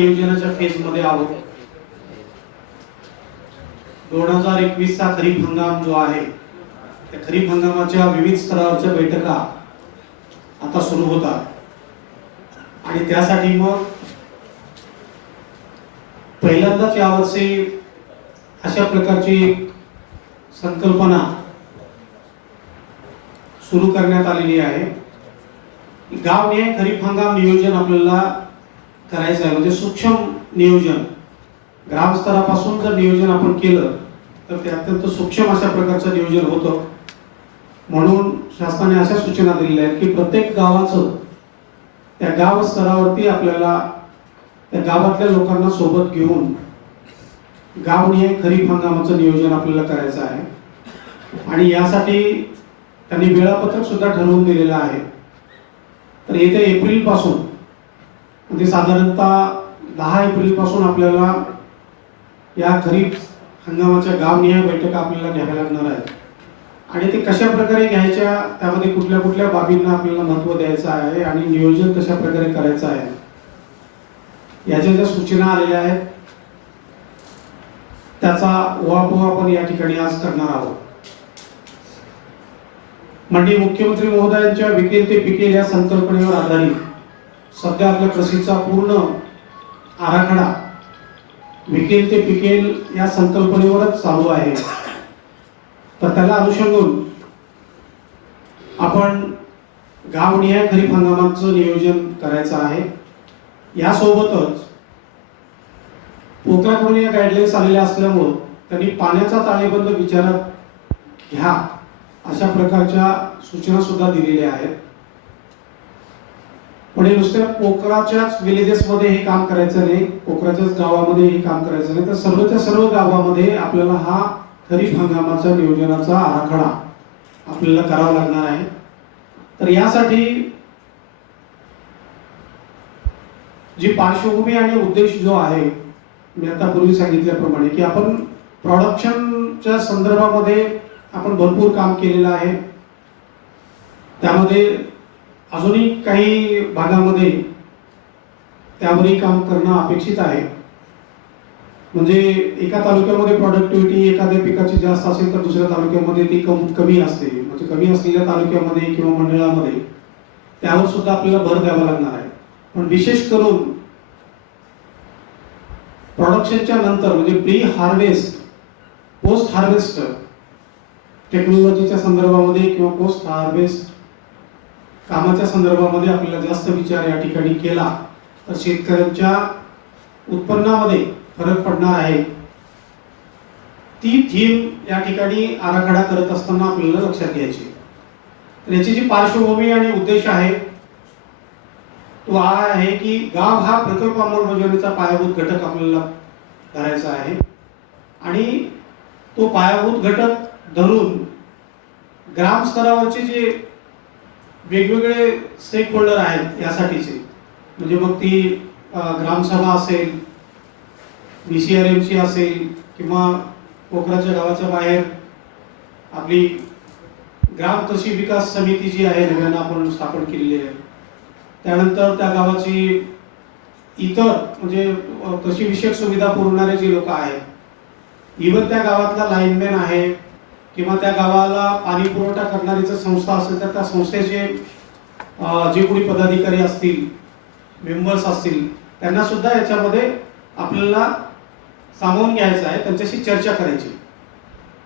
नियोजनाच्या फेजमध्ये आहोत. 2021 चा खरीप हंगाम जो आहे त्या खरीप हंगामाच्या विविध स्तरावरच्या बैठका आता सुरू होतात आणि त्यासाठी मग पहिल्यांदाच यावर्षी अशा प्रकारची संकल्पना सुरू करण्यात आलेली आहे. गावनिहाय खरीप हंगाम नियोजन आपल्याला करायचं आहे. म्हणजे सूक्ष्म नियोजन ग्रामस्तरापासून जर नियोजन आपण केलं तर ते अत्यंत सूक्ष्म अशा प्रकारचं नियोजन होतं. म्हणून शासनाने अशा सूचना दिलेल्या आहेत की प्रत्येक गावाचं त्या गाव स्तरावरती आपल्याला त्या गावातल्या लोकांना सोबत घेऊन गावनिहाय खरीप हंगामाचं नियोजन आपल्याला करायचं आहे. आणि यासाठी त्यांनी वेळापत्रक सुद्धा ठरवून दिलेलं आहे. तर येत्या एप्रिल पासून म्हणजे साधारणतः 10 एप्रिल पासून आपल्याला या खरीप हंगामाच्या गावनिहाय बैठका आपल्याला घ्याव्या लागणार आहेत. आणि ते कशा प्रकारे घ्यायच्या, त्यामध्ये कुठल्या कुठल्या बाबींना आपल्याला महत्त्व द्यायचं आहे आणि नियोजन कशा प्रकारे करायचं आहे याच्या ज्या सूचना आलेल्या आहेत त्याचा उहापोह आपण या ठिकाणी आज करणार आहोत. माननीय मुख्यमंत्री महोदयांच्या विकेल ते पिकेल या संकल्पनेवर आधारित सध्या आपल्या कृषीचा पूर्ण आराखडा विकेल ते पिकेल या संकल्पनेवरच चालू आहे. तर त्याला अनुसंधान आपण गावनिहाय खरीप हंगामाचं नियोजन करायचं आहे. यासोबतच पोकराकडून या गाईडलाईन्स आलेल्या असल्यामुळे त्यांनी पाण्याचा ताळेबंद विचारात घ्या अशा प्रकारच्या सूचना सुद्धा दिलेल्या आहेत. पण हे नुसत्या पोखराच्याच विलेजेसमध्ये हे काम करायचं नाही, पोखराच्याच गावामध्ये हे काम करायचं नाही, तर सर्वच्या सर्व गावामध्ये आपल्याला हा खरीप हंगामाच्या नियोजनाचा आराखडा आपल्याला करावा लागणार आहे. तर यासाठी जी पार्श्वभूमी आणि उद्देश जो आहे मी आता पूर्वी सांगितल्याप्रमाणे की आपण प्रोडक्शनच्या संदर्भामध्ये आपण भरपूर काम केलेलं आहे. त्यामध्ये अजूनही काही भागामध्ये त्यावरही काम करणं अपेक्षित आहे. म्हणजे एका तालुक्यामध्ये प्रोडक्टिव्हिटी एखाद्या पिकाची जास्त असेल तर दुसऱ्या तालुक्यामध्ये ती कमी असते. म्हणजे कमी असलेल्या तालुक्यामध्ये किंवा मंडळामध्ये त्यावर सुद्धा आपल्याला भर द्यावा लागणार आहे. पण विशेष करून प्रोडक्शनच्या नंतर म्हणजे प्री हार्वेस्ट पोस्ट हार्वेस्ट टेक्नॉलॉजीच्या संदर्भामध्ये किंवा पोस्ट हार्वेस्ट कामाच्या संदर्भामध्ये आपल्याला जास्त विचार या ठिकाणी केला तर शेतकऱ्यांच्या उत्पन्नामध्ये फरक पडणार आहे. ती थीम या ठिकाणी आराखडा करत असताना आपल्याला लक्षात घ्यायची. तर याची जी पार्श्वभूमी आणि उद्देश आहे तो हा आहे की गाव हा प्रकल्प अंमलबजावणीचा पायाभूत घटक आपल्याला धरायचा आहे. आणि तो पायाभूत घटक धरून ग्रामस्तरावरचे जे वेगवेगळे स्टेक होल्डर आहेत यासाठीचे, म्हणजे मग ती ग्रामसभा असेल, BCRMC असेल किंवा पोखराच्या गावाच्या बाहेर आपली ग्राम कृषी विकास समिती जी आहे नव्यानं आपण स्थापन केलेली आहे, त्यानंतर त्या गावाची इतर म्हणजे कृषी विषयक सुविधा पुरवणारे जे लोक आहेत, इव्हन त्या गावातला लाईनमॅन आहे किंवा त्या गावाला पाणी पुरवठा करणारी जर संस्था असेल तर त्या संस्थेचे जे कोणी पदाधिकारी असतील, मेंबर्स असतील, त्यांना सुद्धा याच्यामध्ये आपल्याला सामावून घ्यायचं आहे, त्यांच्याशी चर्चा करायची.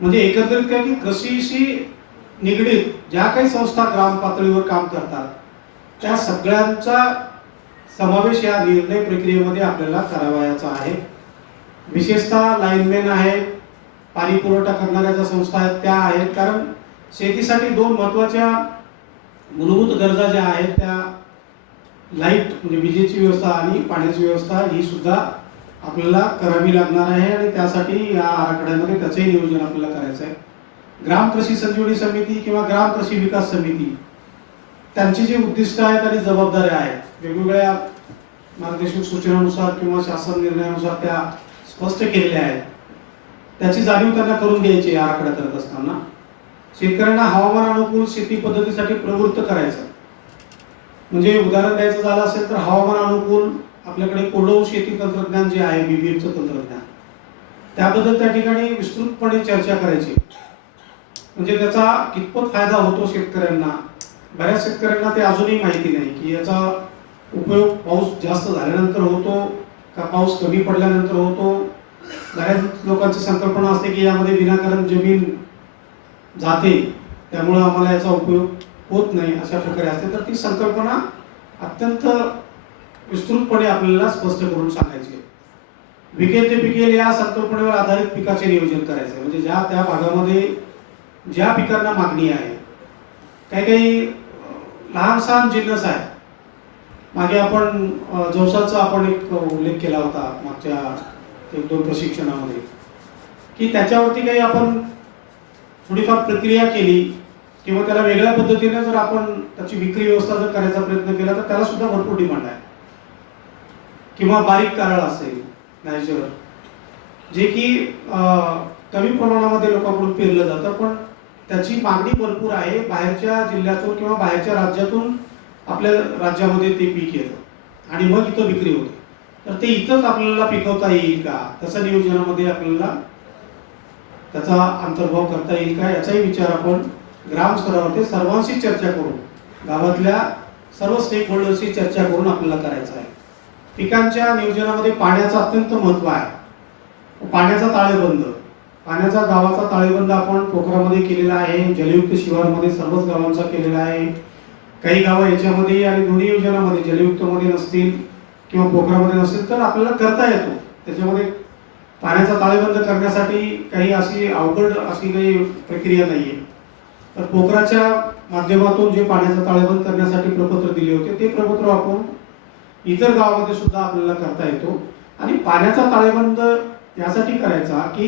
म्हणजे एकत्रित काय की कृषीशी निगडीत ज्या काही संस्था ग्राम पातळीवर काम करतात त्या सगळ्यांचा समावेश या निर्णय प्रक्रियेमध्ये आपल्याला करावायचा आहे. विशेषतः लाईनमॅन आहे, पाणी पुरवठा करणाऱ्या ज्या संस्था आहेत त्या आहेत. कारण शेतीसाठी 2 महत्त्वाच्या मूलभूत गरजा ज्या आहेत त्या लाईट म्हणजे विजेची व्यवस्था आणि पाण्याची व्यवस्था ही सुद्धा आपल्याला करावी लागणार आहे. आणि त्यासाठी या आराखड्यामध्ये त्याचंही नियोजन आपल्याला करायचं आहे. ग्राम कृषी संजीवनी समिती किंवा ग्राम कृषी विकास समिती त्यांची जी उद्दिष्ट आहेत आणि जबाबदाऱ्या आहेत वेगवेगळ्या मार्गदर्शक सूचनानुसार किंवा शासन निर्णयानुसार त्या स्पष्ट केलेल्या आहेत. त्याची जाणीव त्यांना करून द्यायची आराखडा करत असताना. शेतकऱ्यांना हवामान अनुकूल शेती पद्धतीसाठी प्रवृत्त करायचं. म्हणजे उदाहरण द्यायचं झालं असेल तर हवामान अनुकूल आपल्याकडे कोरडवाहू शेती तंत्रज्ञान जे आहे BBFचं तंत्रज्ञान, त्याबद्दल त्या ठिकाणी विस्तृतपणे चर्चा करायची. म्हणजे त्याचा कितपत फायदा होतो शेतकऱ्यांना. बऱ्याच शेतकऱ्यांना ते अजूनही माहिती नाही की याचा उपयोग पाऊस जास्त झाल्यानंतर होतो का पाऊस कमी पडल्यानंतर होतो. बऱ्याच लोकांची संकल्पना असते की यामध्ये विनाकारण जमीन जाते, त्यामुळे आम्हाला याचा उपयोग होत नाही, अशा प्रकारे असते. तर ती संकल्पना अत्यंत विस्तृतपणे आपल्याला स्पष्ट करून सांगायची आहे. विकेल ते पिकेल या संकल्पनेवर आधारित पिकाचे नियोजन करायचे आहे. म्हणजे ज्या त्या भागामध्ये ज्या पिकांना मागणी आहे. काही काही लहान सहान जिन्नस आहे. मागे आपण जवसाचा आपण एक उल्लेख केला होता मागच्या 1-2 प्रशिक्षणामध्ये, की त्याच्यावरती काही आपण थोडीफार प्रक्रिया केली किंवा त्याला वेगळ्या पद्धतीने जर आपण त्याची विक्री व्यवस्था जर करायचा प्रयत्न केला तर त्याला सुद्धा भरपूर डिमांड आहे. किंवा बारीक कारळ असेल नॅचरल, जे की कमी प्रमाणामध्ये लोकांकडून पेरलं जातं, पण त्याची मागणी भरपूर आहे. बाहेरच्या जिल्ह्यातून किंवा बाहेरच्या राज्यातून आपल्या राज्यामध्ये ते पीक येतं आणि मग इथं विक्री होते. तर ते इथंच आपल्याला पिकवता येईल का, त्याच्या नियोजनामध्ये आपल्याला त्याचा अंतर्भाव करता येईल का, याचाही विचार आपण ग्राम स्तरावरती सर्वांशी चर्चा करून, गावातल्या सर्व स्टेक होल्डर्सशी चर्चा करून आपल्याला करायचं आहे. पिकांच्या नियोजनामध्ये पाण्याचं अत्यंत महत्त्व आहे. पाण्याचा ताळेबंद, पाण्याचा गावाचा ताळेबंद आपण पोखरामध्ये केलेला आहे. जलयुक्त शिवारमध्ये सर्वच गावांचा केलेला आहे. काही गावं याच्यामध्ये आणि दोन्ही योजनामध्ये जलयुक्तमध्ये नसतील किंवा पोखरामध्ये नसतील तर आपल्याला करता येतो. त्याच्यामध्ये पाण्याचा ताळेबंद करण्यासाठी काही अशी अवघड अशी काही प्रक्रिया नाही आहे. तर पोखराच्या माध्यमातून जे पाण्याचा ताळेबंद करण्यासाठी प्रपत्र दिले होते ते प्रपत्र वापरून इतर गावामध्ये सुद्धा आपल्याला करता येतो. आणि पाण्याचा ताळेबंद यासाठी करायचा की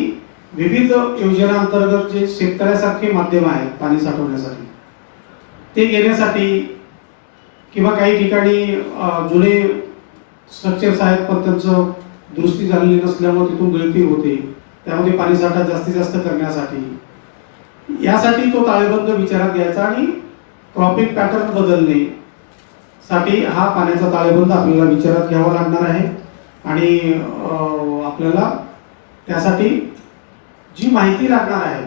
विविध योजनांतर्गत जे शेतकऱ्यासारखे माध्यम आहेत पाणी साठवण्यासाठी ते घेण्यासाठी, किंवा काही ठिकाणी जुने स्ट्रक्चर्स आहेत पण त्यांचं दुरुस्ती झालेली नसल्यामुळे तिथून गळती होते, त्यामध्ये पाणीसाठा जास्तीत जास्त करण्यासाठी, यासाठी तो ताळेबंद विचारात घ्यायचा आणि क्रॉपिंग पॅटर्न बदलणे साठी हा पाण्याचा ताळेबंद आपल्याला विचारात घ्यावा लागणार आहे. आणि आपल्याला त्यासाठी जी माहिती लागणार आहे,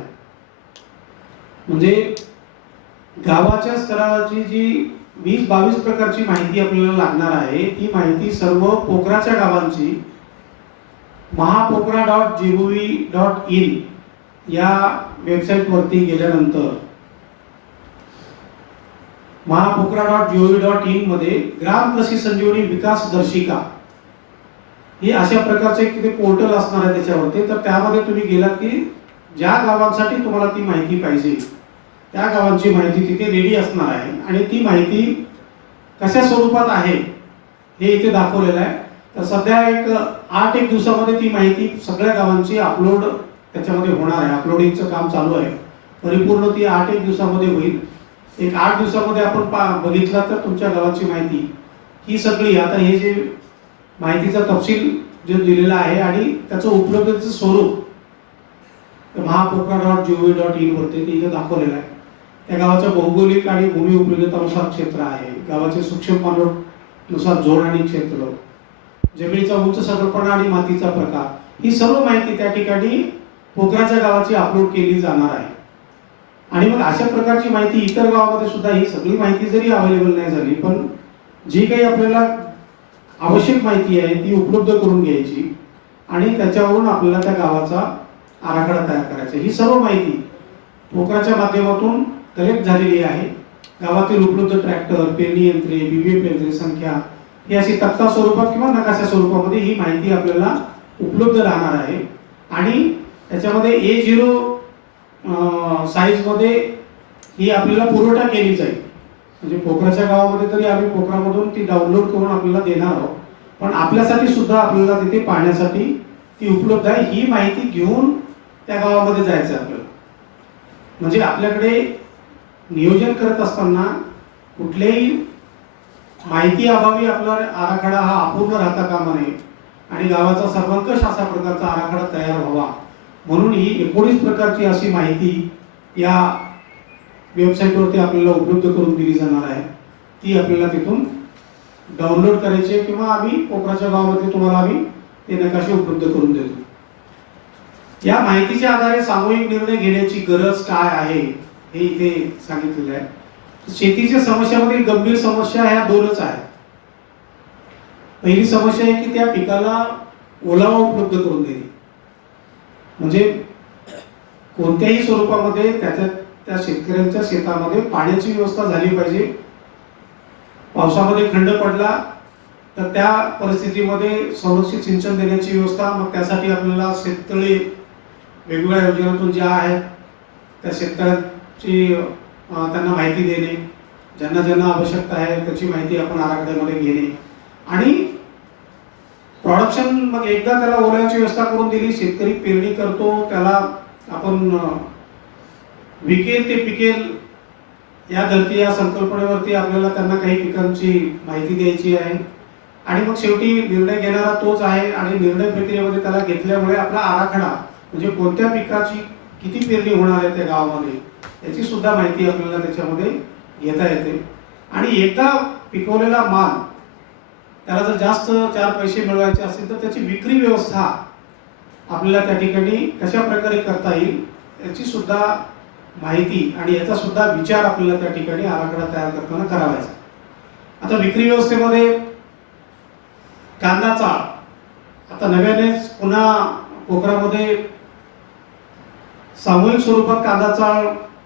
म्हणजे गावाच्या स्तरावरची जी 20-22 प्रकारची माहिती आपल्याला लागणार आहे, ती माहिती सर्व पोखराच्या गावांची mahapokra.gov.in या वेबसाईटवरती गेल्यानंतर mahapokra.gov.in मध्ये ग्राम कृषी संजीवनी विकास दर्शिका ही अशा प्रकारचे एक तिथे पोर्टल असणार आहे त्याच्यावरती. तर त्यामध्ये तुम्ही गेलात की ज्या गावांसाठी तुम्हाला ती माहिती पाहिजे त्या गावांची माहिती तिथे रेडी असणार आहे. आणि ती माहिती कशा स्वरूपात आहे हे इथे दाखवलेलं आहे. तर सध्या एक 8 दिवसामध्ये ती माहिती सगळ्या गावांची अपलोड त्याच्यामध्ये होणार आहे. अपलोडिंगचं काम चालू आहे. परिपूर्ण ती 8 दिवसामध्ये होईल. एक 8 दिवसामध्ये आपण बघितला तर तुमच्या गावाची माहिती ही सगळी, आता हे जे माहितीचा तपशील जे दिलेला आहे आणि त्याचं उपलब्धतेचं स्वरूप mahapokra.gov.in वरती ते इथे दाखवलेलं आहे. त्या गावाच्या भौगोलिक आणि भूमी उपयोगितानुसार क्षेत्र आहे, गावाचे सूक्ष्म पाणलोटनुसार झोन आणि क्षेत्र, जमिनीचा उंच संकल्पना आणि मातीचा प्रकार, ही सर्व माहिती त्या ठिकाणी पोखराच्या गावाची अपलोड केली जाणार आहे. आणि मग अशा प्रकारची माहिती इतर गावामध्ये सुद्धा, ही सगळी माहिती जरी अवेलेबल नाही झाली पण जी काही आपल्याला आवश्यक माहिती आहे ती उपलब्ध करून घ्यायची आणि त्याच्यावरून आपल्याला त्या गावाचा आराखडा तयार करायचा. ही सर्व माहिती पोखराच्या माध्यमातून कलेक्ट झालेली आहे. गावातील उपलब्ध ट्रॅक्टर, पेरणी यंत्रे, BBF यंत्रे संख्या ही अशी तक्ता स्वरूपात किंवा नकाशा स्वरूपामध्ये ही माहिती आपल्याला उपलब्ध राहणार आहे. आणि त्याच्यामध्ये A0 साईजमध्ये ही आपल्याला पुरवठा केली जाईल. म्हणजे पोखराच्या गावामध्ये तरी आम्ही पोखरामधून ती डाउनलोड करून आपल्याला देणार आहोत, पण आपल्यासाठी सुद्धा आपल्याला तिथे पाहण्यासाठी ती उपलब्ध आहे. ही माहिती घेऊन त्या गावामध्ये जायचं आहे आपल्याला. म्हणजे आपल्याकडे नियोजन करत असताना कुठल्याही माहिती अभावी आपला आराखडा हा अपूर्ण राहता कामा नये आणि गावाचा सर्वंकष असा प्रकारचा आराखडा तयार व्हावा म्हणून ही 19 प्रकारची अशी माहिती या वेबसाईटवरती आपल्याला उपलब्ध करून दिली जाणार आहे. ती आपल्याला तिथून डाउनलोड करायचे किंवा आम्ही पोखराच्या गावामध्ये तुम्हाला आम्ही ते नकाशे उपलब्ध करून देतो. या माहितीच्या आधारे सामूहिक निर्णय घेण्याची गरज काय आहे हे इथे सांगितलेलं आहे. शेतीच्या समस्यामधील गंभीर समस्या ह्या दोनच आहेत. पहिली समस्या आहे की त्या पिकाला ओलावा उपलब्ध करून देणे, म्हणजे कोणत्याही स्वरूपामध्ये त्या शेतकऱ्यांच्या शेतामध्ये पाण्याची व्यवस्था झाली पाहिजे. पावसामध्ये खंड पडला तर त्या परिस्थितीमध्ये संरक्षित सिंचन देण्याची व्यवस्था, मग त्यासाठी आपल्याला शेततळे वेगवेगळ्या योजनातून ज्या आहेत त्या शेतकऱ्यांची त्यांना माहिती देणे, ज्यांना ज्यांना आवश्यकता आहे त्याची माहिती आपण आराखड्यामध्ये घेणे आणि प्रोडक्शन. मग एकदा त्याला ओलाव्याची व्यवस्था करून दिली, शेतकरी पेरणी करतो, त्याला आपण विकेल ते पिकेल या धरती या संकल्पनेवरती आपल्याला त्यांना काही पिकांची माहिती द्यायची आहे आणि मग शेवटी निर्णय घेणारा तोच आहे आणि निर्णय प्रक्रियेमध्ये त्याला घेतल्यामुळे आपला आराखडा म्हणजे कोणत्या पिकाची किती पेरणी होणार आहे त्या गावामध्ये याची सुद्धा माहिती आपल्याला त्याच्यामध्ये घेता येते. आणि एकदा पिकवलेला माल त्याला जर जास्त 4 पैसे मिळवायचे असेल तर त्याची विक्री व्यवस्था आपल्याला त्या ठिकाणी कशा प्रकारे करता येईल याची सुद्धा माहिती आणि याचा सुद्धा विचार आपल्याला त्या ठिकाणी आराखडा तयार करताना करावायचा. आता विक्री व्यवस्थेमध्ये कांदा चाळ आता नव्यानेच पुन्हा कोकरामध्ये सामूहिक स्वरूपात कांदा चाळ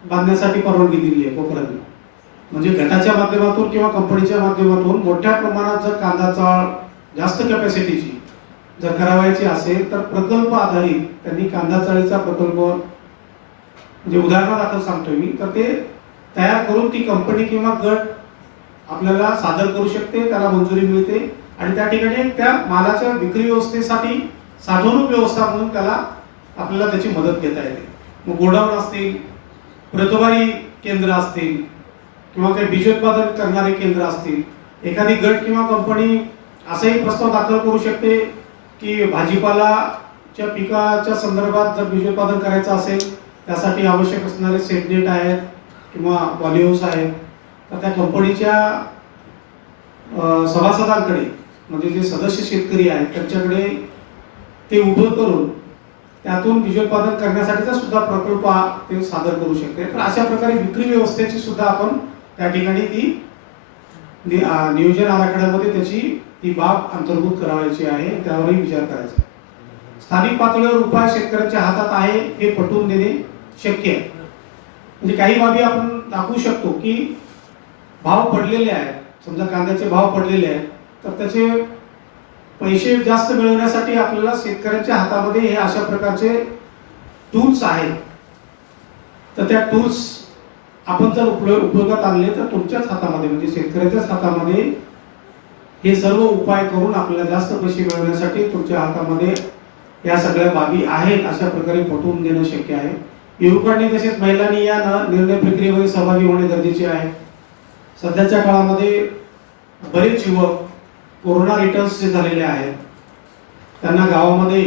बांधण्यासाठी परवानगी दिली आहे कोकराने. म्हणजे गटाच्या माध्यमातून किंवा कंपनीच्या माध्यमातून मोठ्या प्रमाणात जर कांदा चाळ जास्त कॅपॅसिटीची जर करावायची असेल तर प्रकल्प आधारित त्यांनी कांदा चाळीचा प्रकल्प म्हणजे उदाहरणादाखल सांगतोय मी, तर ते तयार करून ती कंपनी किंवा गट आपल्याला सादर करू शकते, त्याला मंजुरी मिळते आणि त्या ठिकाणी त्या मालाच्या विक्री व्यवस्थेसाठी साठवणूक व्यवस्था म्हणून त्याला आपल्याला त्याची मदत घेता येते. मग गोडाऊन असतील, प्रतवारी केंद्र असतील किंवा काही बीजोत्पादन करणारे केंद्र असतील, एखादी गट किंवा कंपनी असाही प्रस्ताव दाखल करू शकते की भाजीपालाच्या पिकाच्या संदर्भात जर बीजोत्पादन करायचं असेल त्यासाठी आवश्यक असणारे सेटनेट आहेत किंवा पॉलिहाऊस आहेत तर त्या कंपनीच्या सभासदांकडे म्हणजे जे सदस्य शेतकरी आहेत त्यांच्याकडे ते उभं करून त्यातून बीजोत्पादन करण्यासाठीचा सुद्धा प्रकल्प ते सादर करू शकते. तर अशा प्रकारे विक्री व्यवस्थेची सुद्धा आपण त्या ठिकाणी ती नियोजन आराखड्यामध्ये त्याची ती बाब अंतर्भूत करावायची आहे, त्यावरही विचार करायचा. स्थानिक पातळीवर उपाय शेतकऱ्यांच्या हातात आहे हे पटवून देणे शक्य आहे. म्हणजे काही बाबी आपण दाखवू शकतो की भाव पडलेले आहेत, समजा कांद्याचे भाव पडलेले आहेत तर त्याचे पैसे जास्त मिळवण्यासाठी आपल्याला शेतकऱ्यांच्या हातामध्ये हे अशा प्रकारचे टूल्स आहेत. तर त्या टूल्स आपण जर उपयोगात आणले तर तुमच्याच हातामध्ये म्हणजे शेतकऱ्याच्याच हातामध्ये हे सर्व उपाय करून आपल्याला जास्त पैसे मिळवण्यासाठी तुमच्या हातामध्ये या सगळ्या बाबी आहेत अशा प्रकारे पटवून देणं शक्य आहे. युवकांनी तसेच महिलांनी या निर्णय प्रक्रियेमध्ये सहभागी होणे गरजेचे आहे. सध्याच्या काळामध्ये बरेच युवक कोरोना रिटर्न्स जे झालेले आहेत त्यांना गावामध्ये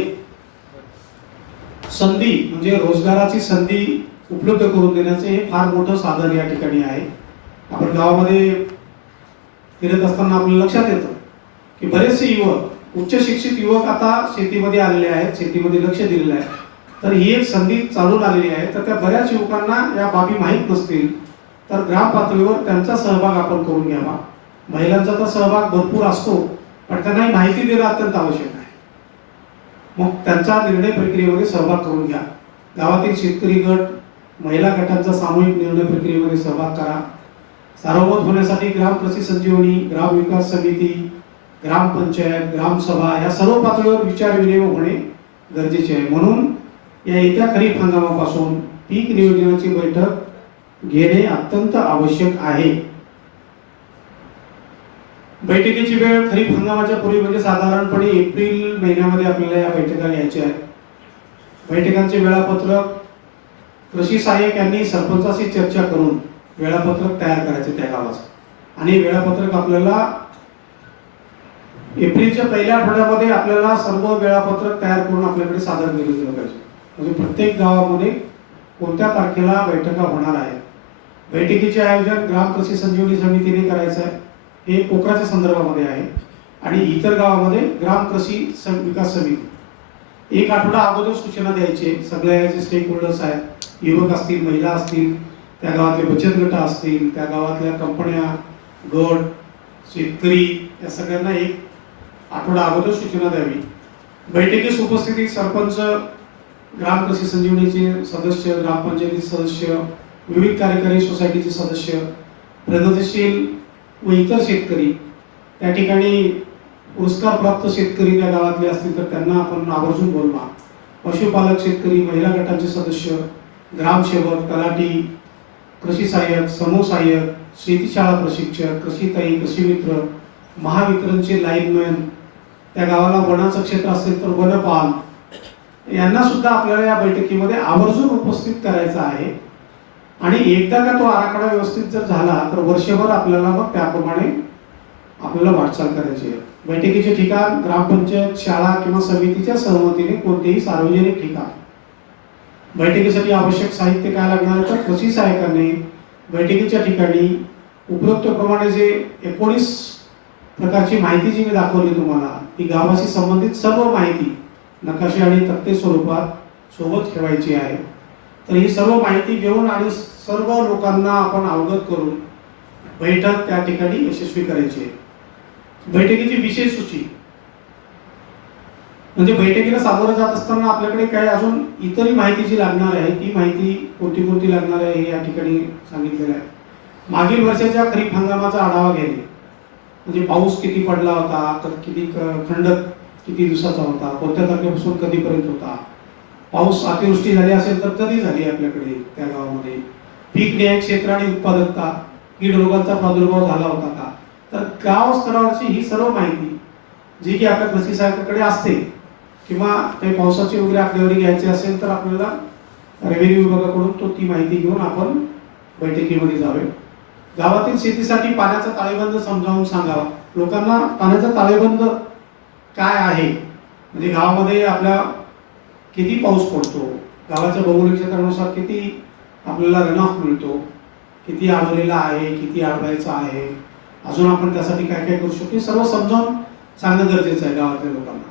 संधी म्हणजे रोजगाराची संधी उपलब्ध करून देण्याचे हे फार मोठं साधन या ठिकाणी आहे. आपण गावामध्ये फिरत असताना आपल्याला लक्षात येतं की बरेचसे युवक उच्च शिक्षित युवक आता शेतीमध्ये आलेले आहेत, शेतीमध्ये लक्ष दिलेलं आहे. तर ही एक संधी चालून आलेली आहे. तर त्या बऱ्याच युवकांना या बाबी माहीत नसतील तर ग्राम पातळीवर त्यांचा सहभाग आपण करून घ्यावा. महिलांचा तर सहभाग भरपूर असतो पण त्यांना माहिती देणं अत्यंत आवश्यक आहे. मग त्यांचा निर्णय प्रक्रियेमध्ये सहभाग करून घ्या. गावातील शेतकरी गट, महिला गटांचा सामूहिक निर्णय प्रक्रियेमध्ये सहभाग करा. सार्वमत होण्यासाठी ग्राम कृषी संजीवनी, ग्राम विकास समिती, ग्रामपंचायत, ग्रामसभा या सर्व पातळीवर विचार विनिमय होणे गरजेचे आहे. म्हणून या येत्या खरीप हंगामापासून पीक नियोजनाची बैठक घेणे अत्यंत आवश्यक आहे. बैठकीची वेळ खरीप हंगामाच्या पूर्वी म्हणजे साधारणपणे एप्रिल महिन्यामध्ये आपल्याला या बैठका घ्यायच्या आहेत. बैठकांचे वेळापत्रक कृषी सहाय्यक यांनी सरपंचाशी चर्चा करून वेळापत्रक तयार करायचे त्या गावाचं आणि वेळापत्रक आपल्याला एप्रिलच्या पहिल्या आठवड्यामध्ये आपल्याला सर्व वेळापत्रक तयार करून आपल्याकडे सादर केलं गेलं पाहिजे. म्हणजे प्रत्येक गावामध्ये कोणत्या तारखेला बैठका होणार आहेत. बैठकीचे आयोजन ग्राम कृषी संजीवनी समितीने करायचं आहे. हे पोखराच्या संदर्भामध्ये आहे आणि इतर गावामध्ये ग्राम कृषी विकास समिती 1 आठवडा अगोदर सूचना द्यायचे. सगळ्या जे स्टेक होल्डर्स आहेत, युवक असतील, महिला असतील, त्या गावातले बचत गट असतील, त्या गावातल्या कंपन्या, गट, शेतकरी, या सगळ्यांना 1 आठवडा अगोदर सूचना द्यावी. बैठकीस उपस्थिती सरपंच, ग्राम कृषी संजीवनीचे सदस्य, ग्रामपंचायतीचे सदस्य, विविध कार्यकारी सोसायटीचे सदस्य, प्रगतिशील व इतर शेतकरी, त्या ठिकाणी पुरस्कार प्राप्त शेतकरी त्या गावातले असतील तर त्यांना आपण आवर्जून बोलवा. पशुपालक शेतकरी, महिला गटांचे सदस्य, ग्रामसेवक, तलाठी, कृषी सहाय्यक, समूह सहाय्यक, शेतीशाळा प्रशिक्षक, कृषीताई, कृषी मित्र, महावितरणचे लाईनमॅन, त्या गावाला वनाचं क्षेत्र असेल तर वनपाल, यांना सुद्धा आपल्याला या बैठकीमध्ये आवर्जून उपस्थित करायचं आहे. आणि एकदा का तो आराखडा व्यवस्थित जर झाला तर वर्षभर आपल्याला मग त्याप्रमाणे आपल्याला वाटचाल करायची आहे. बैठकीचे ठिकाण ग्रामपंचायत, शाळा किंवा समितीच्या सहमतीने कोणतेही सार्वजनिक ठिकाण. बैठकीसाठी आवश्यक साहित्य काय लागणार तर कृषी सहाय्यकांनी बैठकीच्या ठिकाणी उपरोक्तप्रमाणे जे 19 प्रकारची माहिती जी मी दाखवली तुम्हाला, ती गावाशी संबंधित सर्व माहिती नकाशे आणि तक्ते स्वरूपात सोबत ठेवायची आहे. तर ही सर्व माहिती घेऊन आणि सर्व लोकांना आपण अवगत करून बैठक त्या ठिकाणी यशस्वी करायची आहे. बैठकीची विशेष सूची म्हणजे बैठकीला सामोरं जात असताना आपल्याकडे काही अजून इतरही माहिती जी लागणार आहे, ती माहिती कोणती कोणती लागणार आहे हे या ठिकाणी सांगितलेलं आहे. मागील वर्षाच्या खरीप हंगामाचा आढावा घेणे, म्हणजे पाऊस किती पडला होता, किती खंड किती दिवसाचा होता, कोणत्या तारखेपासून कधीपर्यंत होता, पाऊस अतिवृष्टी झाली असेल तर कधी झाली आपल्याकडे त्या गावामध्ये, पीक निहाय क्षेत्र आणि उत्पादकता, कीड रोगांचा प्रादुर्भाव झाला होता का. तर गाव स्तरावरची ही सर्व माहिती जी की आपल्या कृषी सहाय्यकाकडे असते किंवा काही पावसाची वगैरे आकडेवारी घ्यायची असेल तर आपल्याला रेव्हेन्यू विभागाकडून ती माहिती घेऊन आपण बैठकीमध्ये जावे. गावातील शेतीसाठी पाण्याचा ताळेबंद समजावून सांगावा. लोकांना पाण्याचा ताळेबंद काय आहे, म्हणजे गावामध्ये आपल्या किती पाऊस पडतो, गावाच्या भौगोलिक क्षेत्रानुसार किती आपल्याला रन ऑफ मिळतो, किती आढळलेला आहे, किती आढवायचा आहे, अजून आपण त्यासाठी काय काय करू शकतो, हे सर्व समजावून सांगणं गरजेचं आहे गावातल्या लोकांना.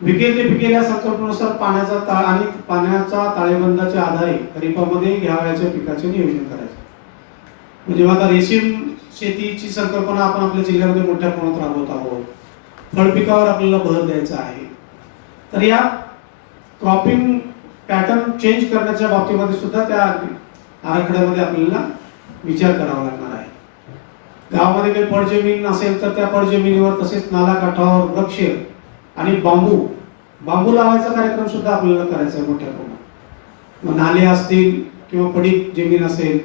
विकेल ते पिकेल या संकल्पनेनुसार पाण्याचा ताळेबंदाच्या आधारे खरीपामध्ये घ्यावयाच्या पिकाचे नियोजन करायचे. म्हणजे आता रेशीम शेतीची संकल्पना आपण आपल्या जिल्ह्यामध्ये मोठ्या प्रमाणात राबवत आहोत. फळपिकावर आपल्याला भर द्यायचा आहे. तर या क्रॉपिंग पॅटर्न चेंज करण्याच्या बाबतीमध्ये सुद्धा त्या आराखड्यामध्ये आपल्याला विचार करावा लागणार आहे. गावामध्ये काही पडजमीन असेल तर त्या पडजमिनीवर, तसेच नाला काठावर वृक्ष आणि बांबू लावायचा कार्यक्रम सुद्धा आपल्याला करायचा आहे मोठ्या प्रमाणात. मग नाले असतील किंवा पडीक जमीन असेल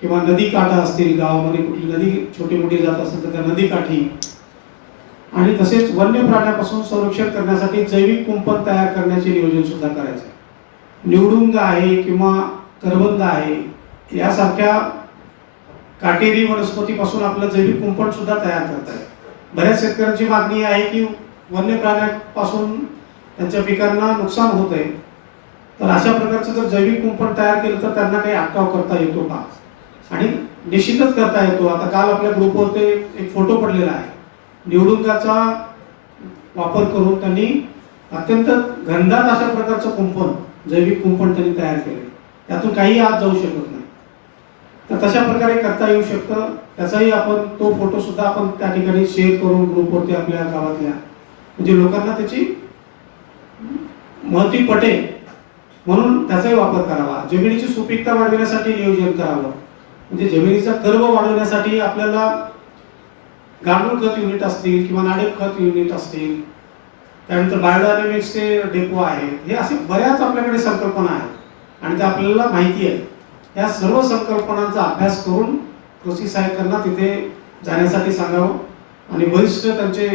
किंवा नदी काठा असतील, गावामध्ये कुठली नदी छोटी मोठी जात असेल तर त्या नदी काठी, आणि तसेच वन्य प्राण्यापासून संरक्षण करण्यासाठी जैविक कुंपण तयार करण्याचे नियोजन सुद्धा करायचं आहे. निवडुंग आहे किंवा करबंद आहे यासारख्या काटेरी वनस्पतीपासून आपलं जैविक कुंपण सुद्धा तयार करता येईल. बऱ्याच शेतकऱ्यांची मागणी आहे की वन्य प्राण्यापासून त्यांच्या पिकांना नुकसान होत आहे, तर अशा प्रकारचं जर जैविक कुंपण तयार केलं तर त्यांना काही अटकाव करता येतो का, आणि निश्चितच करता येतो. आता काल आपल्या ग्रुपवर ते एक फोटो पडलेला आहे. निवडुंगाचा वापर करून त्यांनी अत्यंत घनदाट अशा प्रकारचं कुंपण, जैविक कुंपण त्यांनी तयार केले. त्यातून काही आत जाऊ शकत नाही. तर तशा प्रकारे करता येऊ शकतं. त्याचाही आपण तो फोटो सुद्धा आपण त्या ठिकाणी शेअर करून ग्रुपवरती आपल्या गावातल्या, म्हणजे लोकांना त्याची महती पटेल म्हणून त्याचाही वापर करावा. जमिनीची सुपीकता वाढविण्यासाठी नियोजन करावं. म्हणजे जमिनीचा कर्ब वाढवण्यासाठी आपल्याला गांडूळ खत युनिट असतील किंवा नाडेप खत युनिट असतील, त्यानंतर बायोडायनेमिक्सचे डेपो आहेत, हे असे बऱ्याच आपल्याकडे संकल्पना आहेत आणि त्या आपल्याला माहिती आहे. या सर्व संकल्पनांचा अभ्यास करून कृषी सहाय्यकांना तिथे जाण्यासाठी सांगावं. आणि वरिष्ठ त्यांचे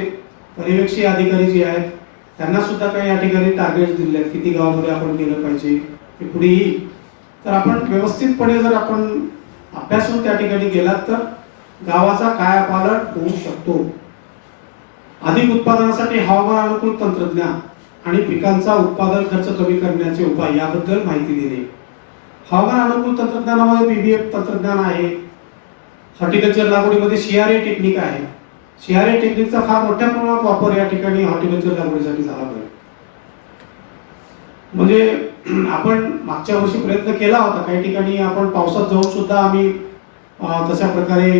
पर्यवेक्षी अधिकारी जे आहेत त्यांना सुद्धा काही या ठिकाणी टार्गेट दिले आहेत, किती गावामध्ये आपण केलं पाहिजे ते पुढे येईल. तर आपण व्यवस्थितपणे जर आपण अभ्यासून त्या ठिकाणी गेलात तर गावाचा कायापालट होऊ शकतो. अधिक उत्पादनासाठी हवामान अनुकूल तंत्रज्ञान आणि पिकांचा उत्पादन खर्च कमी करण्याचे उपाय याबद्दल माहिती दिली. हवामान अनुकूल तंत्रज्ञानामध्ये पीबीएफ तंत्रज्ञान आहे, हॉर्टिकल्चर लागवडीमध्ये CRA टेक्निक आहे. CRA टेक्निकचा फार मोठ्या प्रमाणात वापर या ठिकाणी हॉर्टिकल्चर लागवडीसाठी झाला पाहिजे. म्हणजे आपण मागच्या वर्षी प्रयत्न केला होता, काही ठिकाणी आपण पावसात जाऊन सुद्धा आम्ही तशा प्रकारे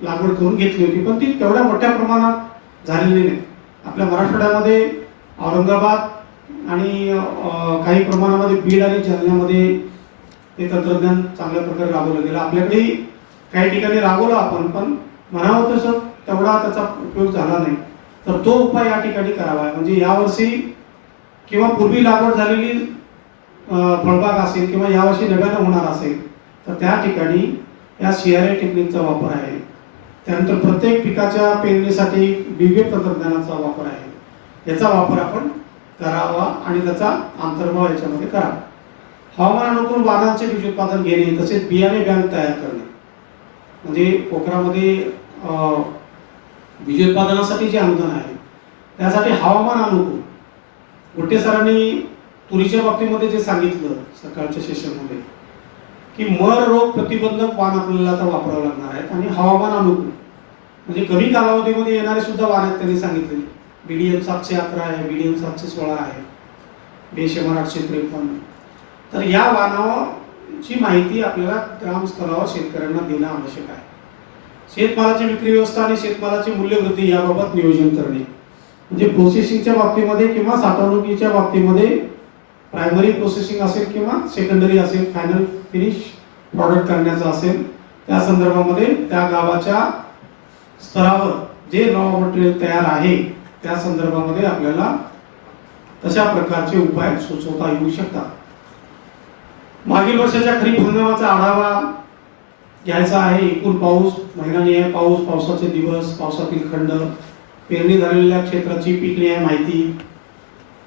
लागवड करून घेतली होती, पण ती तेवढ्या मोठ्या प्रमाणात झालेली नाही. आपल्या मराठवाड्यामध्ये औरंगाबाद आणि काही प्रमाणामध्ये बीड आणि जालन्यामध्ये हे तंत्रज्ञान चांगल्या प्रकारे राबवलं गेलं. आपल्याकडे काही ठिकाणी राबवलं आपण, पण म्हणावं तसं तेवढा त्याचा उपयोग झाला नाही. तर तो उपाय या ठिकाणी करावा. म्हणजे यावर्षी किंवा पूर्वी लागवड झालेली फळबाग असेल किंवा यावर्षी नव्यानं होणार असेल तर त्या ठिकाणी या CRA टेक्निकचा वापर आहे. त्यानंतर प्रत्येक पिकाच्या पेरणीसाठी BVF तंत्रज्ञानाचा वापर आहे. याचा वापर आपण करावा आणि त्याचा अंतर्भाव याच्यामध्ये करावा. हवामान अनुकूल वाणांचे बीज उत्पादन घेणे, तसेच बियाणे बँक तयार करणे. म्हणजे पोखरामध्ये बीज उत्पादनासाठी जे अनुदान आहे त्यासाठी हवामान अनुकूल गोटे सरांनी तुरीच्या बाबतीमध्ये जे सांगितलं सकाळच्या सेशनमध्ये की मर रोग प्रतिबंधक वाण आपल्याला आता वापरावं लागणार आहेत आणि हवामान अनुकूल म्हणजे कमी कालावधीमध्ये येणारे सुद्धा वाण आहेत त्यांनी सांगितलेले. BDM 711 आहे, BDM 716 आहे, BSMR 853. तर या वाणाची माहिती आपल्याला ग्रामस्तरावर शेतकऱ्यांना देणं आवश्यक आहे. शेतमालाची विक्री व्यवस्था आणि शेतमालाची मूल्यवृद्धी याबाबत नियोजन करणे. म्हणजे प्रोसेसिंगच्या बाबतीमध्ये किंवा साठवणुकीच्या बाबतीमध्ये प्रायमरी प्रोसेसिंग असेल किंवा सेकंडरी असेल, फायनल फिनिश प्रॉडक्ट करण्याचं असेल, त्या संदर्भामध्ये त्या गावाच्या स्तरावर जे रॉ मटेरियल तयार आहे त्या संदर्भामध्ये आपल्याला तशा प्रकारचे उपाय सुचवता येऊ शकतात. मागील वर्षाच्या खरीप हंगामाचा आढावा घ्यायचा आहे. एकूण पाऊस, महिनानिहाय पाऊस, पावसाचे दिवस, पावसातील खंड, पेरणी झालेल्या क्षेत्राची पीकनिहाय माहिती,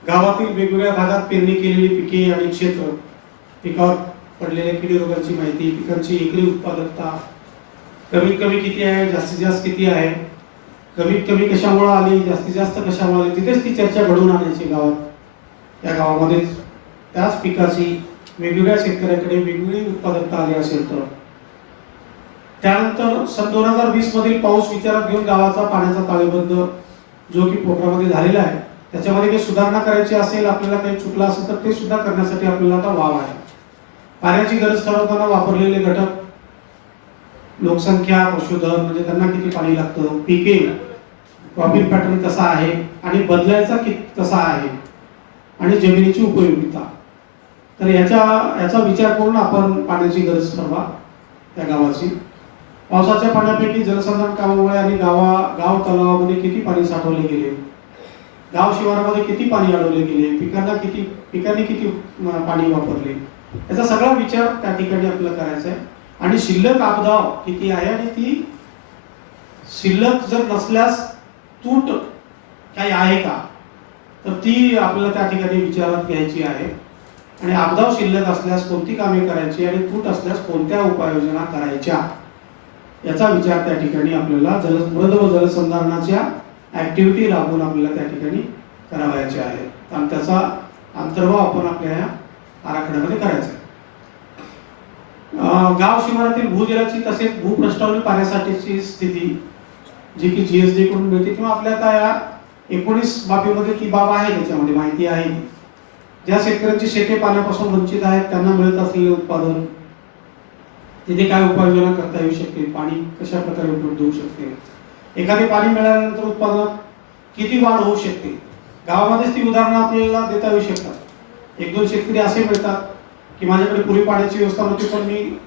गावातील वेगवेगळ्या भागात पेरणी केलेली पिके आणि क्षेत्र, पिकावर पडलेल्या किडी रोगांची माहिती, पिकांची एकरी उत्पादकता, कमीत कमी किती आहे, जास्तीत जास्त किती आहे, कमीत कमी कशामुळे आली, जास्तीत जास्त कशामुळे आली, तिथेच ती चर्चा घडवून आणायची गावात. त्या गावामध्ये त्याच पिकाची वेगवेगळ्या शेतकऱ्याकडे वेगवेगळी उत्पादकता आली असेल तर. त्यानंतर सन 2020 मधील पाऊस विचारात घेऊन गावाचा पाण्याचा ताळेबंद जो की पोखरामध्ये झालेला आहे त्याच्यामध्ये काही सुधारणा करायची असेल, आपल्याला काही चुकलं असेल तर ते सुद्धा करण्यासाठी आपल्याला आता वाव आहे. पाण्याची गरज ठरवताना वापरलेले घटक, लोकसंख्या, पशुधन म्हणजे त्यांना किती पाणी लागतं, पिके, क्रॉपिंग पॅटर्न कसा आहे आणि बदलायचा कसा आहे आणि जमिनीची उपयोगिता. तर याचा विचार करून आपण पाण्याची गरज ठरवा त्या गावाची. पावसाच्या पाण्यापैकी जलसंधारण कामामुळे आणि गाव तलावामध्ये किती पाणी साठवले गेले, गाव शिवारामध्ये किती पाणी अडवले गेले, पिकांनी किती पाणी वापरले, याचा सगळा विचार त्या ठिकाणी आपल्याला करायचा आहे. आणि शिल्लक आपदाव किती आहे आणि ती शिल्लक जर नसल्यास तूट काही आहे का, तर ती आपल्याला त्या ठिकाणी विचारात घ्यायची आहे. आणि आपदाव शिल्लक असल्यास कोणती कामे करायची आणि तूट असल्यास कोणत्या उपाययोजना करायच्या याचा विचार त्या ठिकाणी आपल्याला मृद व जलसंधारणाच्या ऍक्टिव्हिटी राबवून आपल्याला त्या ठिकाणी करावायच्या आहेत आणि त्याचा अंतर्भाव आपण आपल्या या आराखड्यामध्ये करायचा आहे. गाव शिवारातील भूजलाची तसेच भूपृष्ठावरील पाण्यासाठीची स्थिती जी की GSD कडून मिळते किंवा आपल्या आता या 19 बाबीमध्ये ती बाब आहे, त्याच्यामध्ये माहिती आहे. ज्या शेतकऱ्यांची शेते पाण्यापासून वंचित आहेत त्यांना मिळत असलेले उत्पादन, तिथे काय उपाययोजना करता येऊ शकते, पाणी कशा प्रकारे उपलब्ध होऊ शकते, एखादे पाणी मिळाल्यानंतर उत्पादनात किती वाढ होऊ शकते. गावामध्येच ती उदाहरणं आपल्याला देता येऊ शकतात. 1-2 शेतकरी असे मिळतात की माझ्याकडे पुरी पाण्याची व्यवस्था नव्हती पण मी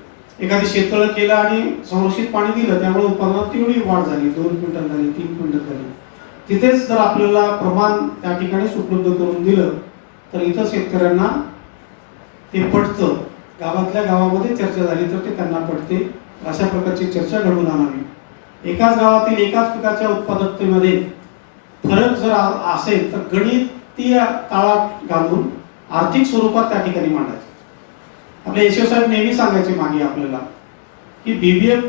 एखादी शेततळ केलं आणि संरक्षित पाणी दिलं, त्यामुळे उत्पादनात तेवढी वाढ झाली, 2 क्विंटल झाली, 3 क्विंटल झाली. तिथेच जर आपल्याला प्रमाण त्या ठिकाणीच उपलब्ध करून दिलं तर इतर शेतकऱ्यांना ते पटतं. गावातल्या गावामध्ये चर्चा झाली तर ते त्यांना पटते. अशा प्रकारची चर्चा घडवून आणावी. एकाच गावातील एकाच पिकाच्या उत्पादकतेमध्ये फरक जर असेल तर गणितीय ताळात घालून आर्थिक स्वरूपात त्या ठिकाणी मांडायचे. आपले यशव साहेब नेहमी सांगायचे मागे आपल्याला की BVF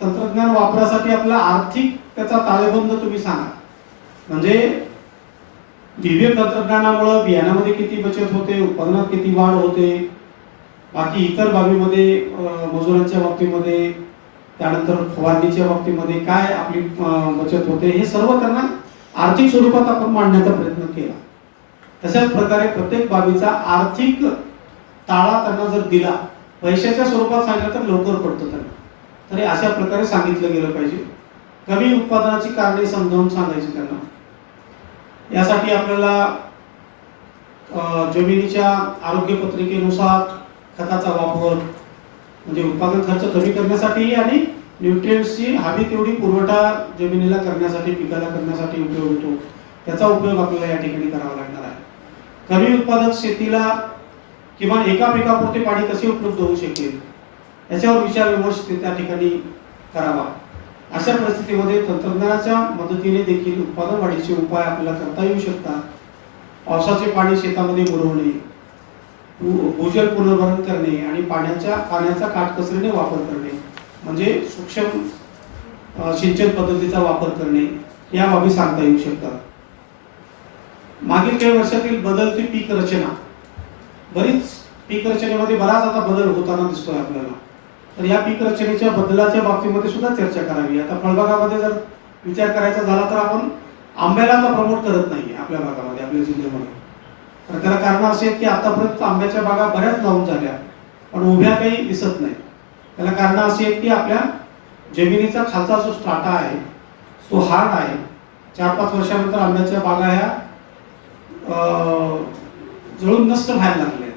तंत्रज्ञान वापरासाठी आपला आर्थिक त्याचा ताळेबंद तुम्ही सांगा. म्हणजे BVF तंत्रज्ञानामुळे बियाणामध्ये किती बचत होते, उत्पादनात किती वाढ होते, बाकी इतर बाबीमध्ये मजुरांच्या बाबतीमध्ये त्यानंतर फवारणीच्या बाबतीमध्ये काय आपली बचत होते, हे सर्व त्यांना आर्थिक स्वरूपात आपण मांडण्याचा प्रयत्न केला. तशाच प्रकारे प्रत्येक बाबीचा आर्थिक ताळा त्यांना जर दिला, पैशाच्या स्वरूपात सांगितलं तर लवकर पडतं त्यांना. तरी अशा प्रकारे सांगितलं गेलं पाहिजे. कमी उत्पादनाची कारणे समजावून सांगायची त्यांना. यासाठी आपल्याला जमिनीच्या आरोग्य पत्रिकेनुसार खताचा वापर, म्हणजे उत्पादन खर्च कमी करण्यासाठी आणि न्यूट्रिएंट्सची हवी तेवढी पुरवठा जमिनीला करण्यासाठी, पिकाला करण्यासाठी उपयोग होतो, त्याचा उपयोग आपल्याला या ठिकाणी करावा लागणार आहे. कमी उत्पादक शेतीला किमान एका पिकापुरते पाणी कसे उपलब्ध होऊ शकेल याच्यावर विचार विमर्श त्या ठिकाणी करावा. अशा परिस्थितीमध्ये तंत्रज्ञानाच्या मदतीने देखील उत्पादन वाढीचे उपाय आपल्याला करता येऊ शकतात. पावसाचे पाणी शेतामध्ये मुरवणे, भूजल पुनर्भरण करणे आणि पाण्याचा काटकसरीने वापर करणे, म्हणजे सूक्ष्म सिंचन पद्धतीचा वापर करणे, या बाबी सांगता येऊ शकतात. मागील काही वर्षातील बदलती पीक रचना, बरीच पीक रचनेमध्ये बराच आता बदल होताना दिसतोय आपल्याला. तर या पीक रचनेच्या बदलाच्या बाबतीमध्ये सुद्धा चर्चा करावी. आता फळबागामध्ये जर विचार करायचा झाला तर आपण आंब्याला आता प्रमोट करत नाही आपल्या भागामध्ये, आपल्या जिल्ह्यामध्ये. तर त्याला कारण असे आहेत की आतापर्यंत आंब्याच्या बागा बऱ्याच लावून झाल्या, पण उभ्या काही दिसत नाही. त्याला कारण अशी आहेत की आपल्या जमिनीचा खालचा जो स्ट्राटा आहे तो हार्ड आहे. 4-5 वर्षानंतर आंब्याच्या बागा ह्या जळून नष्ट व्हायला लागल्या.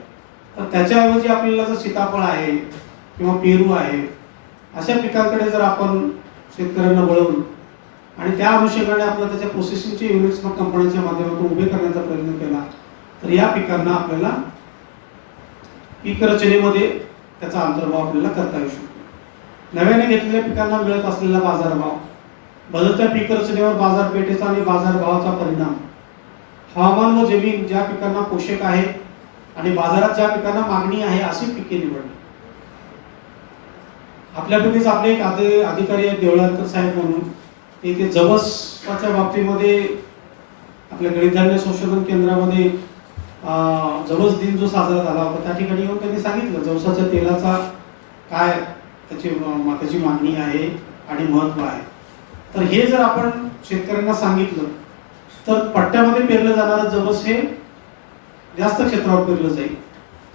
तर त्याच्याऐवजी आपल्याला जर सीताफळ आहे किंवा पेरू आहे, अशा पिकांकडे जर आपण शेतकऱ्यांना वळवून आणि त्या अनुषंगाने आपल्याला त्याच्या प्रोसेसिंगचे युनिट्स मग कंपन्यांच्या माध्यमातून उभे करण्याचा प्रयत्न केला तर या पिकांना आपल्याला पीक रचनेमध्ये त्याचा अंतर्भाव आपल्याला करता येऊ शकतो. नव्याने घेतलेल्या पिकांना मिळत असलेला बाजारभाव, बदलत्या पीक रचनेवर बाजारपेठेचा आणि बाजारभावाचा परिणाम, हवामान व जमीन ज्या पिकांना पोषक आहे आणि बाजारात ज्या पिकांना मागणी आहे अशी पिके निवडणे. आपल्यापैकीच आपले एक अधिकारी आहेत देवळांकर साहेब म्हणून, ते जवसाच्या बाबतीमध्ये आपल्या गणितधान्य संशोधन केंद्रामध्ये जवस दिन जो साजरा झाला होता त्या ठिकाणी येऊन त्यांनी सांगितलं जवसाच्या तेलाचा काय त्याची मागणी आहे आणि महत्त्व आहे. तर हे जर आपण शेतकऱ्यांना सांगितलं तर पट्ट्यामध्ये पेरलं जाणारं जवस हे जास्त क्षेत्रावर पेरलं जाईल,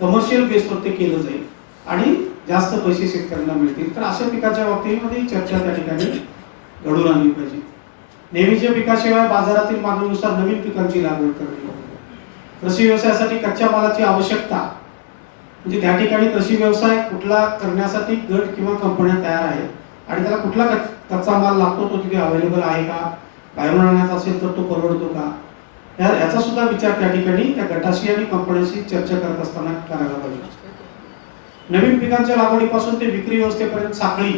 कमर्शियल बेसवर ते केलं जाईल आणि जास्त पैसे शेतकऱ्यांना मिळतील. तर अशा पिकाच्या बाबतीमध्ये चर्चा त्या ठिकाणी घडून आणली पाहिजे. नेहमीच्या पिकाशिवाय बाजारातील मागणीनुसार नवीन पिकांची लागवड करणे, कृषी व्यवसायासाठी कच्च्या मालाची आवश्यकता, म्हणजे त्या ठिकाणी कृषी व्यवसाय कुठला करण्यासाठी गट किंवा कंपन्या तयार आहेत आणि त्याला कुठला कच्चा माल लागतो, तो तिथे अवेलेबल आहे का, बाहेरून आणायचा असेल तर तो परवडतो का, याचा सुद्धा विचार त्या ठिकाणी त्या गटाशी आणि कंपन्यांशी चर्चा करत असताना करायला पाहिजे. नवीन पिकांच्या लागवडीपासून ते विक्री व्यवस्थेपर्यंत साखळी,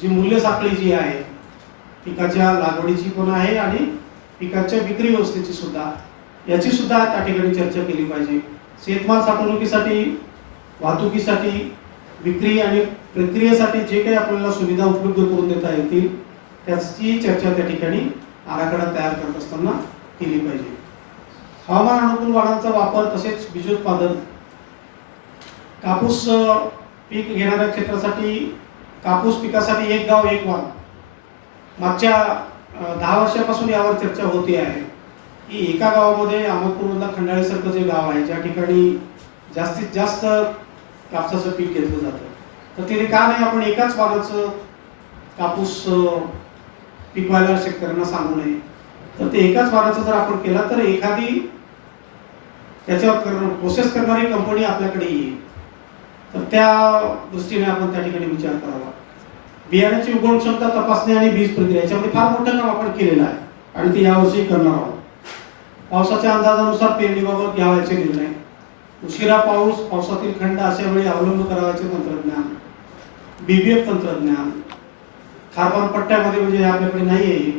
जी मूल्य साखळी जी आहे पिकाच्या लागवडीची पण आहे आणि पिकाच्या विक्री व्यवस्थेची सुद्धा, याची सुद्धा त्या ठिकाणी चर्चा केली पाहिजे. शेतमाल साठवणुकीसाठी, वाहतुकीसाठी, विक्री आणि प्रक्रियेसाठी जे काही आपल्याला सुविधा उपलब्ध करून देता येतील त्याची चर्चा त्या ठिकाणी आराखडा तयार करत असताना केली पाहिजे. हवामान अनुकूल वाणांचा वापर, तसेच बीजोत्पादन, कापूस पीक घेणाऱ्या क्षेत्रासाठी कापूस पिकासाठी एक गाव एक वाण, मागच्या 10 वर्षापासून यावर चर्चा होते आहे की एका गावामध्ये अहमदपूरमधला खंडाळीसारखं जे गाव आहे ज्या ठिकाणी जास्तीत जास्त कापसाचं पीक घेतलं जातं, तर तिथे का नाही आपण एकाच वाणाचं कापूस पिकवायला शेतकऱ्यांना सांगू नये. तर ते एकाच वाणाचं जर आपण केला तर एखादी त्याच्यावर प्रोसेस करणारी कंपनी आपल्याकडे येईल. तर त्या दृष्टीने आपण त्या ठिकाणी विचार करावा. बियाण्याची उगवण क्षमता तपासणी आणि बीज प्रक्रिया याच्यामध्ये फार मोठं काम आपण केलेलं आहे आणि ते यावर्षी करणार आहोत. पावसाच्या अंदाजानुसार पेरणीबाबत घ्यावयाचे निर्णय, उशिरा पाऊस, पावसातील खंड अशा वेळी अवलंब करावयाचे तंत्रज्ञान, बीबीएफ तंत्रज्ञान, कार्बन पट्ट्यामध्ये म्हणजे आपल्याकडे नाही आहे,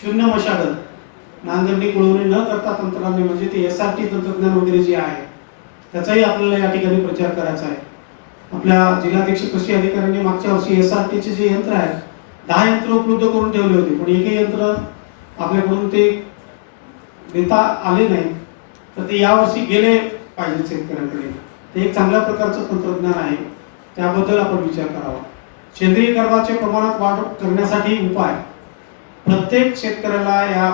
शून्य मशागत, नांगरणी कुळवणी न करता तंत्रज्ञान म्हणजे ते SRT तंत्रज्ञान वगैरे जे आहे त्याचाही आपल्याला या ठिकाणी प्रचार करायचा आहे. आपल्या जिल्हाध्यक्ष कृषी अधिकाऱ्यांनी मागच्या वर्षी SRTचे जे यंत्र आहेत 10 यंत्र उपलब्ध करून ठेवले होते, पण एकही यंत्र आपल्याकडून ते देता आले नाही. तर ते यावर्षी गेले पाहिजे शेतकऱ्यांकडे. ते एक चांगल्या प्रकारचं तंत्रज्ञान आहे, त्याबद्दल आपण विचार करावा. सेंद्रिय कर्माचे प्रमाणात वाढ करण्यासाठी उपाय. प्रत्येक शेतकऱ्याला या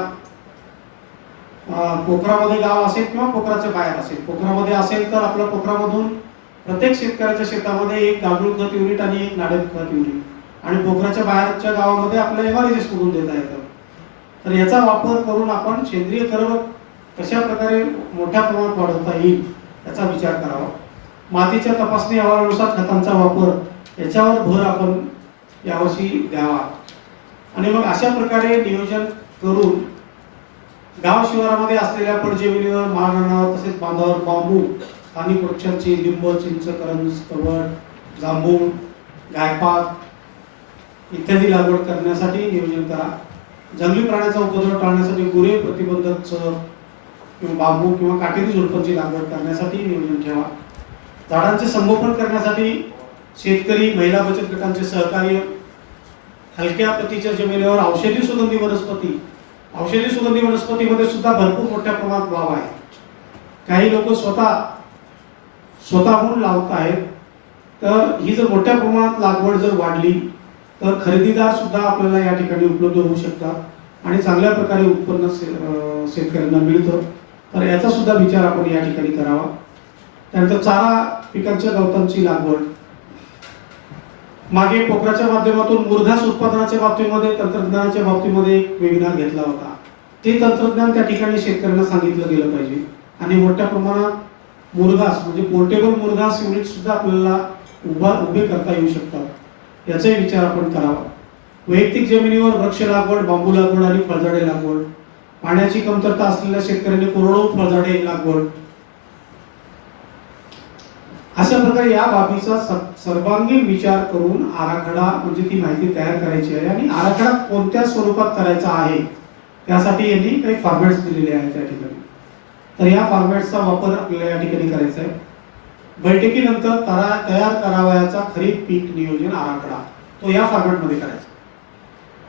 पोखरामध्ये गाव असेल किंवा पोखराच्या बाहेर असेल, पोखरामध्ये असेल तर आपल्या पोखरामधून प्रत्येक शेतकऱ्याच्या शेतामध्ये एक गांडूळ खत युनिट आणि एक नाडक खत युनिट, आणि पोखराच्या बाहेरच्या गावामध्ये आपल्याला MRS मधून देता येतं. तर याचा वापर करून आपण सेंद्रिय कर्म कशा प्रकारे मोठ्या प्रमाणात वाढवता येईल याचा विचार करावा. मातीच्या तपासणी अहवालानुसार खतांचा वापर याच्यावर भर आपण यावर्षी द्यावा. आणि मग अशा प्रकारे नियोजन करून गाव शिवारामध्ये असलेल्या पडजमिनीवर, माळरानावर तसेच बांधावर बांबू, स्थानिक वृक्षांची लिंब, चिंच, करंज, कवड, जांभूळ, गायपात इत्यादी लागवड करण्यासाठी नियोजन करा. जंगली प्राण्याचा उपद्रव टाळण्यासाठी गुरे प्रतिबंधक चर किंवा बांबू किंवा काटेरी झुडपांची लागवड करण्यासाठी नियोजन ठेवा. झाडांचे संगोपन करण्यासाठी शेतकरी, महिला बचत गटांचे सहकार्य, हलक्या प्रतीच्या जमिनीवर औषधी सुगंधी वनस्पतीमध्ये सुद्धा भरपूर मोठ्या प्रमाणात वाव आहे. काही लोक स्वतःहून लावत आहेत. तर ही जर मोठ्या प्रमाणात लागवड जर वाढली तर खरेदीदार सुद्धा आपल्याला या ठिकाणी उपलब्ध होऊ शकतात आणि चांगल्या प्रकारे उत्पन्न शेतकऱ्यांना मिळतं. तर याचा सुद्धा विचार आपण या ठिकाणी करावा. त्यानंतर चारा पिकांच्या गवतांची लागवड. मागे पोखराच्या माध्यमातून मुरघास उत्पादनाच्या बाबतीमध्ये, तंत्रज्ञानाच्या बाबतीमध्ये एक वेबिनार घेतला होता. ते तंत्रज्ञान त्या ठिकाणी शेतकऱ्यांना सांगितलं गेलं पाहिजे आणि मोठ्या प्रमाणात मुरघास म्हणजे पोर्टेबल मुरघास युनिट सुद्धा आपल्याला उभे करता येऊ शकतात. याचाही विचार आपण करावा. वैयक्तिक जमिनीवर वृक्ष लागवड, बांबू लागवड आणि फळझाडे लागवड. पाण्याची कमतरता असलेल्या शेतकऱ्यांनी कोरडवाहू फळझाडे लागवड. अशा प्रकारे या बाबीचा सर्वांगीण विचार करून आराखडा म्हणजे ती माहिती तयार करायची आहे. आणि आराखडा कोणत्या स्वरूपात करायचा आहे त्यासाठी यांनी काही फॉर्मॅट्स दिलेले आहेत त्या ठिकाणी. तर या फॉर्मॅट्सचा वापर आपल्याला या ठिकाणी करायचा आहे. बैठकीनंतर तयार करावयाचा खरीप पीक नियोजन आराखडा तो या फॉर्मॅटमध्ये करायचा.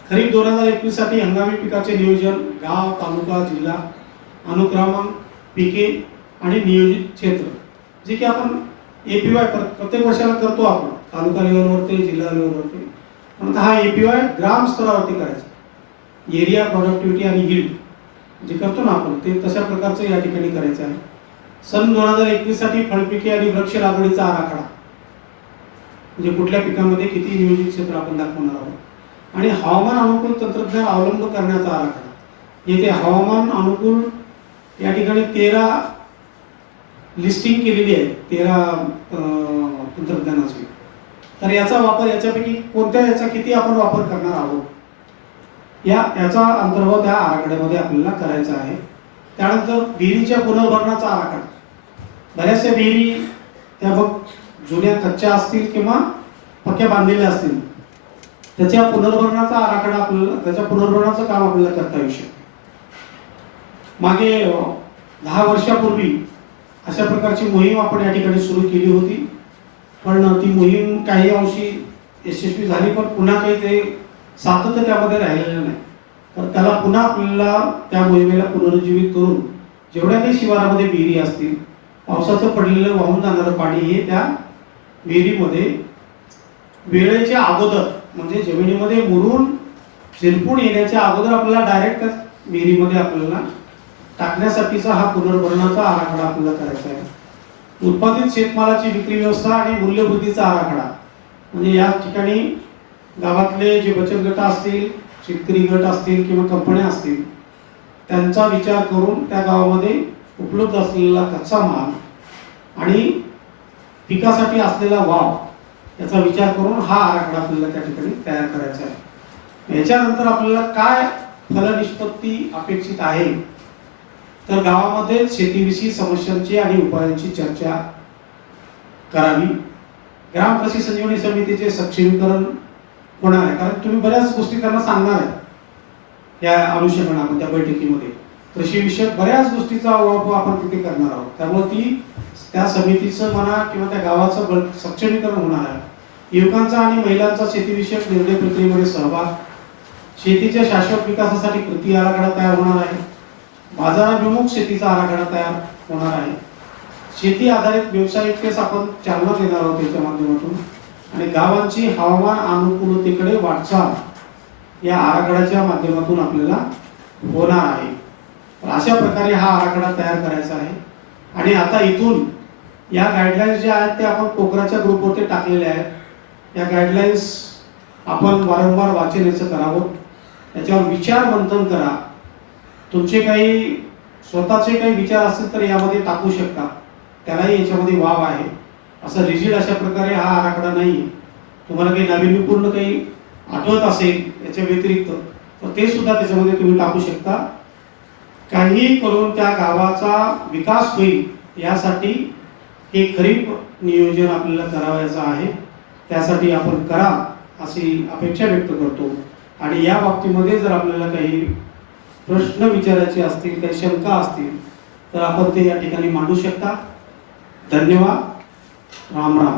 खरीप 2021 साठी हंगामी पिकाचे नियोजन, गाव, तालुका, जिल्हा, अनुक्रमांक, पिके आणि नियोजित क्षेत्र, जे की आपण APY प्रत्येक वर्षाला करतो आपण, तालुका लेवलवरती, जिल्हा लेवलवरती. म्हणून हा APY ग्राम स्तरावरती करायचा. एरिया, प्रोडक्टिव्हिटी आणि यील्ड जे करतो ना आपण ते तशा प्रकारचं या ठिकाणी करायचं आहे. सन 2021 साठी फळपिके आणि वृक्ष लागवडीचा आराखडा म्हणजे कुठल्या पिकांमध्ये किती नियोजित क्षेत्र आपण दाखवणार आहोत. आणि हवामान अनुकूल तंत्रज्ञान अवलंब करण्याचा आराखडा. येथे हवामान अनुकूल या ठिकाणी 13 लिस्टिंग केलेली आहे, 13 तंत्रज्ञानाची. तर याचा वापर याच्यापैकी कोणत्या याचा किती आपण वापर करणार आहोत याचा अंतर्भाव त्या आराखड्यामध्ये आपल्याला करायचा आहे. त्यानंतर विहिरीच्या पुनर्भरणाचा आराखडा. बऱ्याचशा विहिरी त्या बघ जुन्या कच्च्या असतील किंवा पक्क्या बांधलेल्या असतील, त्याच्या पुनर्भरणाचा आराखडा आपल्याला, त्याच्या पुनर्भरणाचं काम आपल्याला करता येऊ शकतं. मागे 10 वर्षापूर्वी अशा प्रकारची मोहीम आपण या ठिकाणी सुरू केली होती, पण ती मोहीम काही अंशी यशस्वी झाली, पण पुन्हा काही ते सातत्य त्यामध्ये राहिलेलं नाही. तर त्याला पुन्हा आपल्याला त्या मोहिमेला पुनरुज्जीवित करून जेवढ्या काही शिवारामध्ये विहिरी असतील, पावसाचं पडलेलं वाहून जाणारं पाणी हे त्या विहिरीमध्ये वेळेच्या अगोदर म्हणजे जमिनीमध्ये मुरून शिरपून येण्याच्या अगोदर आपल्याला डायरेक्ट विहिरीमध्ये आपल्याला टाकण्यासाठीचा हा पुनर्भरणाचा आराखडा आपल्याला करायचा आहे. उत्पादित शेतमालाची विक्री व्यवस्था आणि मूल्यवृद्धीचा आराखडा म्हणजे या ठिकाणी गावातले जे बचत गट असतील, शेतकरी गट असतील किंवा कंपन्या असतील, त्यांचा विचार करून त्या गावामध्ये उपलब्ध असलेला कच्चा माल आणि पिकासाठी असलेला वाव याचा विचार करून हा आराखडा आपल्याला त्या ठिकाणी तयार करायचा आहे. याच्यानंतर आपल्याला काय फलनिष्पत्ती अपेक्षित आहे, तर गावामध्ये शेतीविषयी समस्यांची आणि उपायांची चर्चा करावी. ग्राम कृषी संजीवनी समितीचे सक्षमीकरण होणार आहे, कारण तुम्ही बऱ्याच गोष्टी त्यांना सांगणार आहे या अनुषंगाने. त्या बैठकीमध्ये कृषीविषयक बऱ्याच गोष्टीचा वापर आपण तिथे करणार आहोत. त्यामुळे ती त्या समितीचं म्हणा किंवा त्या गावाचं सक्षमीकरण होणार आहे. युवकांचा आणि महिलांचा शेतीविषयक निर्णय प्रक्रियेमध्ये सहभाग, शेतीच्या शाश्वत विकासासाठी कृती आराखडा तयार होणार आहे. बाजाराभिमुख शेतीचा आराखडा तयार होणार आहे. शेती आधारित व्यावसायिकतेस आपण चालना देणार आहोत याच्या माध्यमातून. आणि गावांची हवामान अनुकूलतेकडे वाटचाल या आराखड्याच्या माध्यमातून आपल्याला होणार आहे. तर अशा प्रकारे हा आराखडा तयार करायचा आहे. आणि आता इथून या गाईडलाईन्स ज्या आहेत त्या आपण पोखराच्या ग्रुपवरती टाकलेल्या आहेत. या गाईडलाईन्स आपण वारंवार वाचन याचं करावं, त्याच्यावर विचार मंथन करा. तुमचे काही स्वतःचे काही विचार असतील तर यामध्ये टाकू शकता, त्यालाही याच्यामध्ये वाव आहे. असं रिजिड अशा प्रकारे हा आराखडा नाही. तुम्हाला काही नाविन्यपूर्ण काही आठवत असेल याच्या व्यतिरिक्त तर ते सुद्धा त्याच्यामध्ये तुम्ही टाकू शकता. काही करून त्या गावाचा विकास होईल यासाठी हे खरीप नियोजन आपल्याला करावयाचं आहे. त्यासाठी आपण करा अशी अपेक्षा व्यक्त करतो. आणि या बाबतीमध्ये जर आपल्याला काही प्रश्न विचारायचे असतील, काही शंका असतील तर आपण ते या ठिकाणी मांडू शकता. धन्यवाद. राम राम.